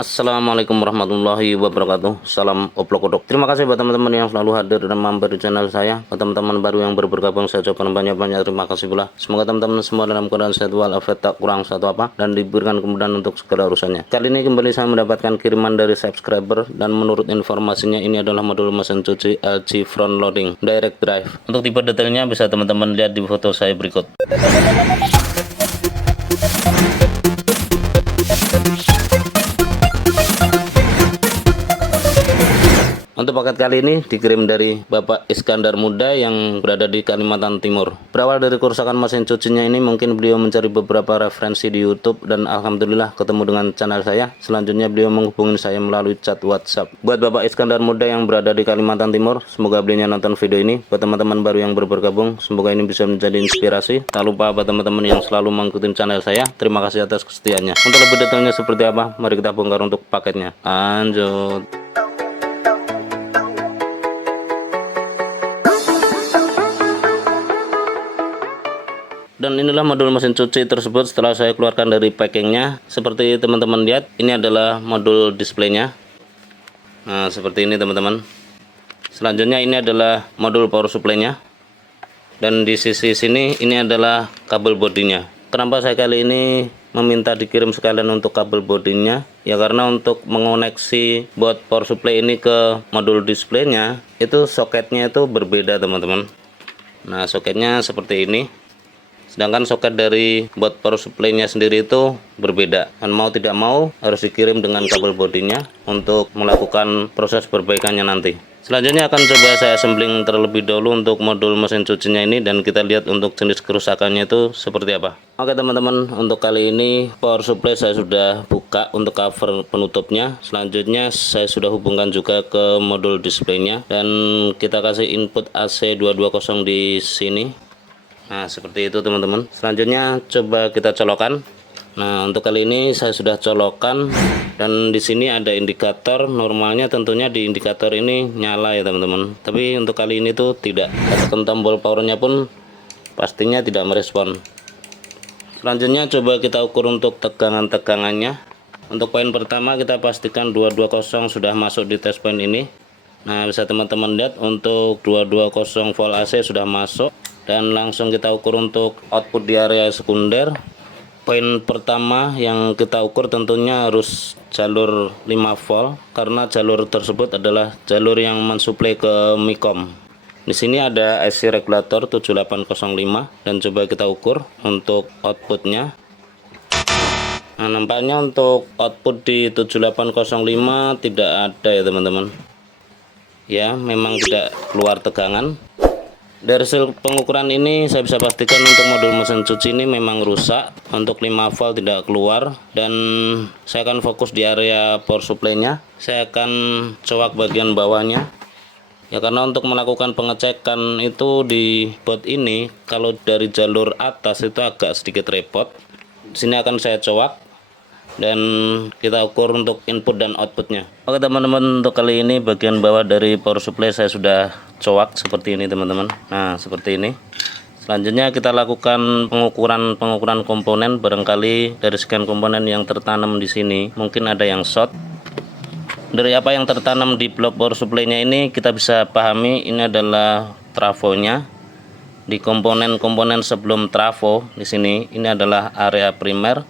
Assalamualaikum warahmatullahi wabarakatuh. Salam oplok kodok. Terima kasih buat teman-teman yang selalu hadir dan mampir di channel saya. Buat teman-teman baru yang baru bergabung, saya ucapkan banyak-banyak terima kasih pula. Semoga teman-teman semua dalam keadaan sehat walafiat, tak kurang satu apa, dan diberikan kemudahan untuk segala urusannya. Kali ini kembali saya mendapatkan kiriman dari subscriber, dan menurut informasinya ini adalah modul mesin cuci LG front loading direct drive. Untuk tipe detailnya bisa teman-teman lihat di foto saya berikut. Untuk paket kali ini dikirim dari Bapak Iskandar Muda yang berada di Kalimantan Timur. Berawal dari kerusakan mesin cucinya ini, mungkin beliau mencari beberapa referensi di YouTube dan alhamdulillah ketemu dengan channel saya. Selanjutnya beliau menghubungi saya melalui chat WhatsApp. Buat Bapak Iskandar Muda yang berada di Kalimantan Timur, semoga beliau nonton video ini. Buat teman-teman baru yang baru bergabung, semoga ini bisa menjadi inspirasi. Tak lupa buat teman-teman yang selalu mengikuti channel saya, terima kasih atas kesetiaannya. Untuk lebih detailnya seperti apa, mari kita bongkar untuk paketnya. Lanjut. Dan inilah modul mesin cuci tersebut setelah saya keluarkan dari packingnya. Seperti teman-teman lihat, ini adalah modul displaynya. Nah, seperti ini teman-teman. Selanjutnya ini adalah modul power supply-nya. Dan di sisi sini ini adalah kabel bodinya. Kenapa saya kali ini meminta dikirim sekalian untuk kabel bodinya? Ya karena untuk mengoneksi buat power supply ini ke modul displaynya, itu soketnya itu berbeda teman-teman. Nah, soketnya seperti ini. Sedangkan soket dari buat power supply-nya sendiri itu berbeda. Dan mau tidak mau harus dikirim dengan kabel bodinya untuk melakukan proses perbaikannya nanti. Selanjutnya akan coba saya assembling terlebih dahulu untuk modul mesin cucinya ini, dan kita lihat untuk jenis kerusakannya itu seperti apa. Oke teman-teman, untuk kali ini power supply saya sudah buka untuk cover penutupnya. Selanjutnya saya sudah hubungkan juga ke modul displaynya, dan kita kasih input AC 220 di sini. Nah, seperti itu teman-teman. Selanjutnya coba kita colokkan. Nah, untuk kali ini saya sudah colokkan, dan di sini ada indikator. Normalnya tentunya di indikator ini nyala ya teman-teman. Tapi untuk kali ini tuh tidak. Tekan tombol powernya pun pastinya tidak merespon. Selanjutnya coba kita ukur untuk tegangan-tegangannya. Untuk poin pertama kita pastikan 220 sudah masuk di test point ini. Nah, bisa teman-teman lihat untuk 220 volt AC sudah masuk. Dan langsung kita ukur untuk output di area sekunder. Poin pertama yang kita ukur tentunya harus jalur 5 volt, karena jalur tersebut adalah jalur yang mensuplai ke Micom. Di sini ada IC regulator 7805, dan coba kita ukur untuk outputnya. Nah, nampaknya untuk output di 7805 tidak ada ya teman-teman. Ya, memang tidak keluar tegangan. Dari hasil pengukuran ini saya bisa pastikan untuk modul mesin cuci ini memang rusak. Untuk 5 volt tidak keluar, dan saya akan fokus di area power supply-nya. Saya akan coak bagian bawahnya. Ya karena untuk melakukan pengecekan itu di bot ini, kalau dari jalur atas itu agak sedikit repot. Di sini akan saya coak dan kita ukur untuk input dan outputnya. Oke teman-teman, untuk kali ini bagian bawah dari power supply saya sudah coak seperti ini teman-teman. Nah, seperti ini. Selanjutnya kita lakukan pengukuran komponen. Barangkali dari sekian komponen yang tertanam di sini mungkin ada yang short. Dari apa yang tertanam di blok power supply-nya ini kita bisa pahami ini adalah trafonya. Di komponen-komponen sebelum trafo di sini ini adalah area primer.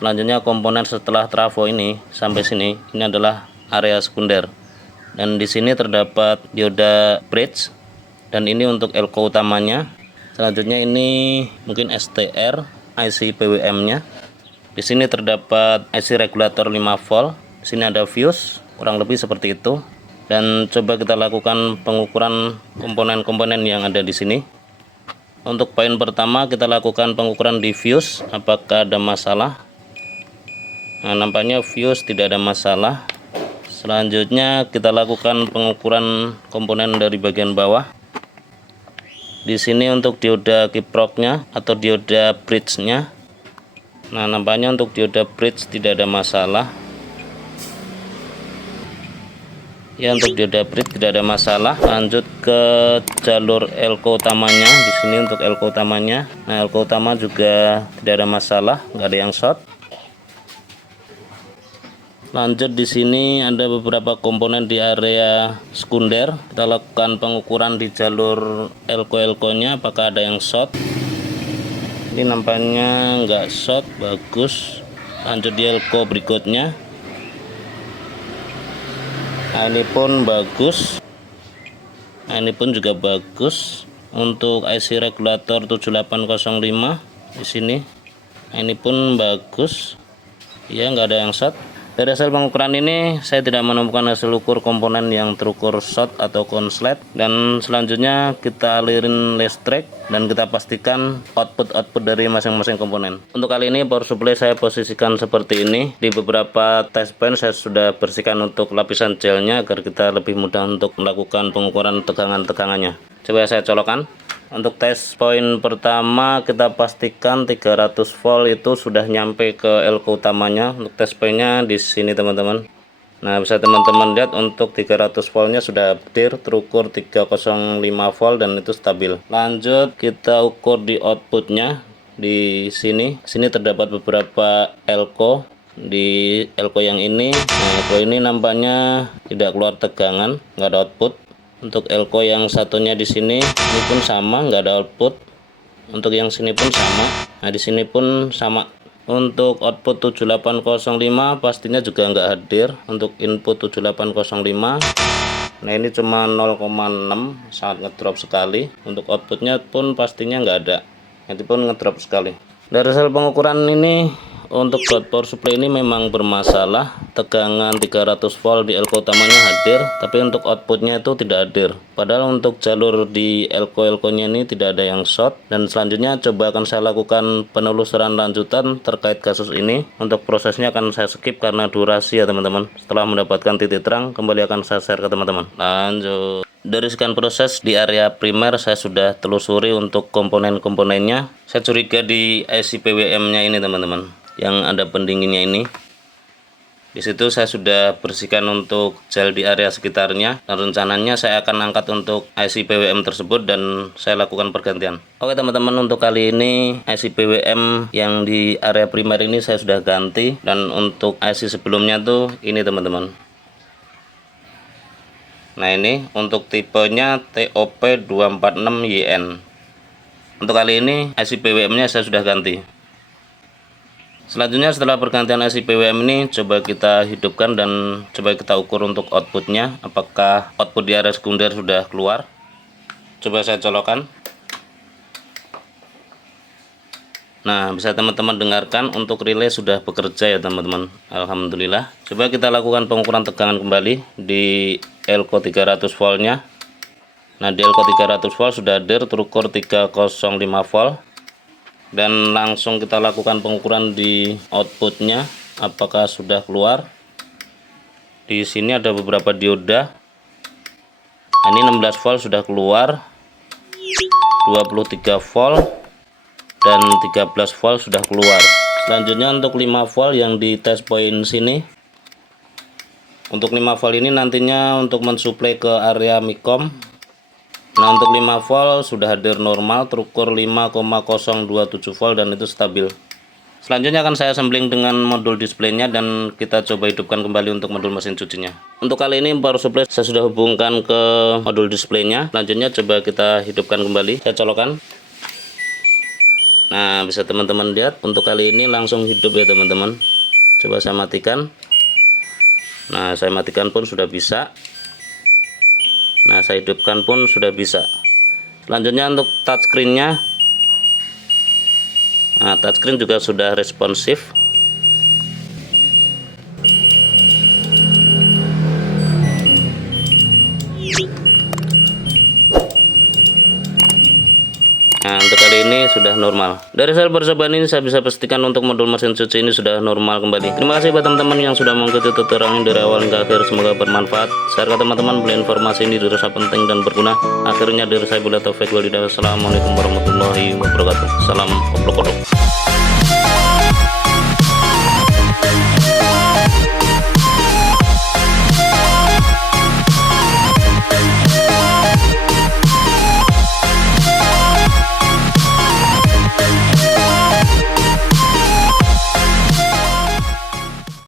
Selanjutnya komponen setelah trafo ini sampai sini ini adalah area sekunder. Dan di sini terdapat dioda bridge, dan ini untuk elko utamanya. Selanjutnya ini mungkin STR IC PWM-nya. Di sini terdapat IC regulator 5 volt. Di sini ada fuse, kurang lebih seperti itu. Dan coba kita lakukan pengukuran komponen-komponen yang ada di sini. Untuk poin pertama kita lakukan pengukuran di fuse, apakah ada masalah. Nah, nampaknya fuse tidak ada masalah. Selanjutnya kita lakukan pengukuran komponen dari bagian bawah. Di sini untuk dioda kiproknya atau dioda bridge-nya. Nah, nampaknya untuk dioda bridge tidak ada masalah. Ya, untuk dioda bridge tidak ada masalah. Lanjut ke jalur elko utamanya. Di sini untuk elko utamanya. Nah, elko utama juga tidak ada masalah, nggak ada yang short. Lanjut, di sini ada beberapa komponen di area sekunder. Kita lakukan pengukuran di jalur elko-elkonya, apakah ada yang short. Ini nampaknya nggak short, bagus. Lanjut di elko berikutnya. Nah, ini pun bagus. Nah, ini pun juga bagus. Untuk IC regulator 7805 di sini. Nah, ini pun bagus. Ya, nggak ada yang short. Dari hasil pengukuran ini saya tidak menemukan hasil ukur komponen yang terukur short atau konslet. Dan selanjutnya kita alirin listrik dan kita pastikan output dari masing-masing komponen. Untuk kali ini power supply saya posisikan seperti ini. Di beberapa test point saya sudah bersihkan untuk lapisan gelnya agar kita lebih mudah untuk melakukan pengukuran tegangan-tegangannya. Coba saya colokkan. Untuk test point pertama kita pastikan 300 volt itu sudah nyampe ke elko utamanya. Untuk test pointnya di sini teman-teman. Nah, bisa teman-teman lihat untuk 300 voltnya sudah update, terukur 305 volt dan itu stabil. Lanjut kita ukur di outputnya di sini. Sini terdapat beberapa elko. Di elko yang ini, nah elko ini nampaknya tidak keluar tegangan, nggak ada output. Untuk elko yang satunya di sini, ini pun sama, nggak ada output. Untuk yang sini pun sama. Nah, di sini pun sama. Untuk output 7805 pastinya juga nggak hadir. Untuk input 7805, nah ini cuma 0,6, sangat ngedrop sekali. Untuk outputnya pun pastinya nggak ada, itu pun ngedrop sekali. Dari hasil pengukuran ini, untuk power supply ini memang bermasalah. Tegangan 300 volt di elko utamanya hadir, tapi untuk outputnya itu tidak hadir. Padahal untuk jalur di elko-elkonya ini tidak ada yang short. Dan selanjutnya coba akan saya lakukan penelusuran lanjutan terkait kasus ini. Untuk prosesnya akan saya skip karena durasi ya teman-teman. Setelah mendapatkan titik terang, kembali akan saya share ke teman-teman. Lanjut. Dari sekian proses di area primer saya sudah telusuri untuk komponen-komponennya. Saya curiga di IC PWM-nya ini teman-teman, yang ada pendinginnya ini. Di situ saya sudah bersihkan untuk gel di area sekitarnya, dan rencananya saya akan angkat untuk IC PWM tersebut dan saya lakukan pergantian. Oke teman-teman, untuk kali ini IC PWM yang di area primer ini saya sudah ganti, dan untuk IC sebelumnya tuh ini teman-teman. Nah, ini untuk tipenya TOP246YN. Untuk kali ini IC PWM-nya saya sudah ganti. Selanjutnya setelah pergantian IC PWM ini, coba kita hidupkan dan coba kita ukur untuk outputnya. Apakah output di area sekunder sudah keluar. Coba saya colokkan. Nah, bisa teman-teman dengarkan untuk relay sudah bekerja ya teman-teman. Alhamdulillah. Coba kita lakukan pengukuran tegangan kembali di elko 300 voltnya. Nah, di elko 300 volt sudah hadir, terukur 305 volt. Dan langsung kita lakukan pengukuran di outputnya, apakah sudah keluar. Di sini ada beberapa dioda. Nah, ini 16 volt sudah keluar, 23 volt dan 13 volt sudah keluar. Selanjutnya untuk 5 volt yang di test point sini. Untuk 5 volt ini nantinya untuk mensuplai ke area Mikom. Nah, untuk 5 volt sudah hadir normal, terukur 5,027 volt dan itu stabil. Selanjutnya akan saya sampling dengan modul displaynya dan kita coba hidupkan kembali untuk modul mesin cucinya. Untuk kali ini power supply saya sudah hubungkan ke modul displaynya. Selanjutnya coba kita hidupkan kembali. Saya colokkan. Nah, bisa teman-teman lihat untuk kali ini langsung hidup ya teman-teman. Coba saya matikan. Nah, saya matikan pun sudah bisa. Nah, saya hidupkan pun sudah bisa. Selanjutnya untuk touchscreen-nya. Nah, touchscreen juga sudah responsif. Nah, untuk kali ini sudah normal. Dari hasil percobaan ini saya bisa pastikan untuk modul mesin cuci ini sudah normal kembali. Terima kasih buat teman-teman yang sudah mengikuti tutorial ini dari awal hingga akhir. Semoga bermanfaat. Share ke teman-teman bila informasi ini dirasa penting dan berguna. Akhirnya dari saya, bila taufik walhidayah. Wassalamualaikum warahmatullahi wabarakatuh. Salam obrol kodok.